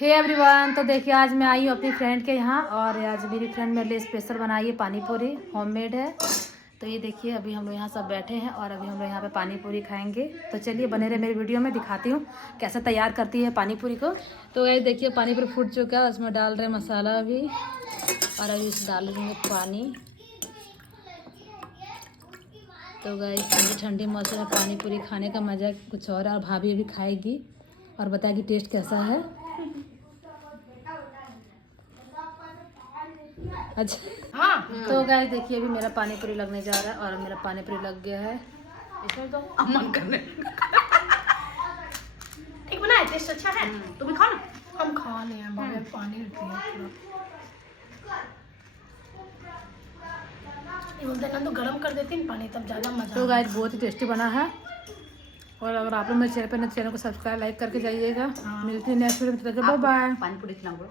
Hey everyone, तो देखिए आज मैं आई हूँ अपनी फ्रेंड के यहाँ और आज मेरी फ्रेंड मेरे लिए स्पेशल बनाई है पानी पूरी, होममेड है। तो ये देखिए अभी हम लोग यहाँ सब बैठे हैं और अभी हम लोग यहाँ पे पानी पूरी खाएंगे। तो चलिए बने रहे मेरी वीडियो में, दिखाती हूँ कैसे तैयार करती है पानी पूरी को। तो ये देखिए पानी पूरी फूट चुका है, उसमें डाल रहे मसाला अभी और अभी इस डाल देंगे पानी। तो गाइस ठंडी ठंडी मौसम में पानी पूरी खाने का मज़ा कुछ और है और भाभी अभी खाएगी और बताएगी टेस्ट कैसा है। अच्छा हाँ। तो गाइस देखिए अभी मेरा पानी पूरी लगने जा रहा है और मेरा पानी पूरी लग गया है। इसमें तो अमन करने ठीक बनाए, टेस्ट अच्छा है। तुम भी खाओ ना। हम खा नहीं है बगैर पानी पिए पूरा। ये बोलते हैं ना तो गर्म कर देती हैं पानी, तब ज़्यादा मज़ा। तो गाइस बहुत ही टेस्टी बना है और अगर आप लोग मेरे चैनल पर चैनल को सब्सक्राइब लाइक करके जाइएगा। मिलती है नेक्स्ट वीडियो में, बाय बाय। पानी पूरी खिलाऊंगा।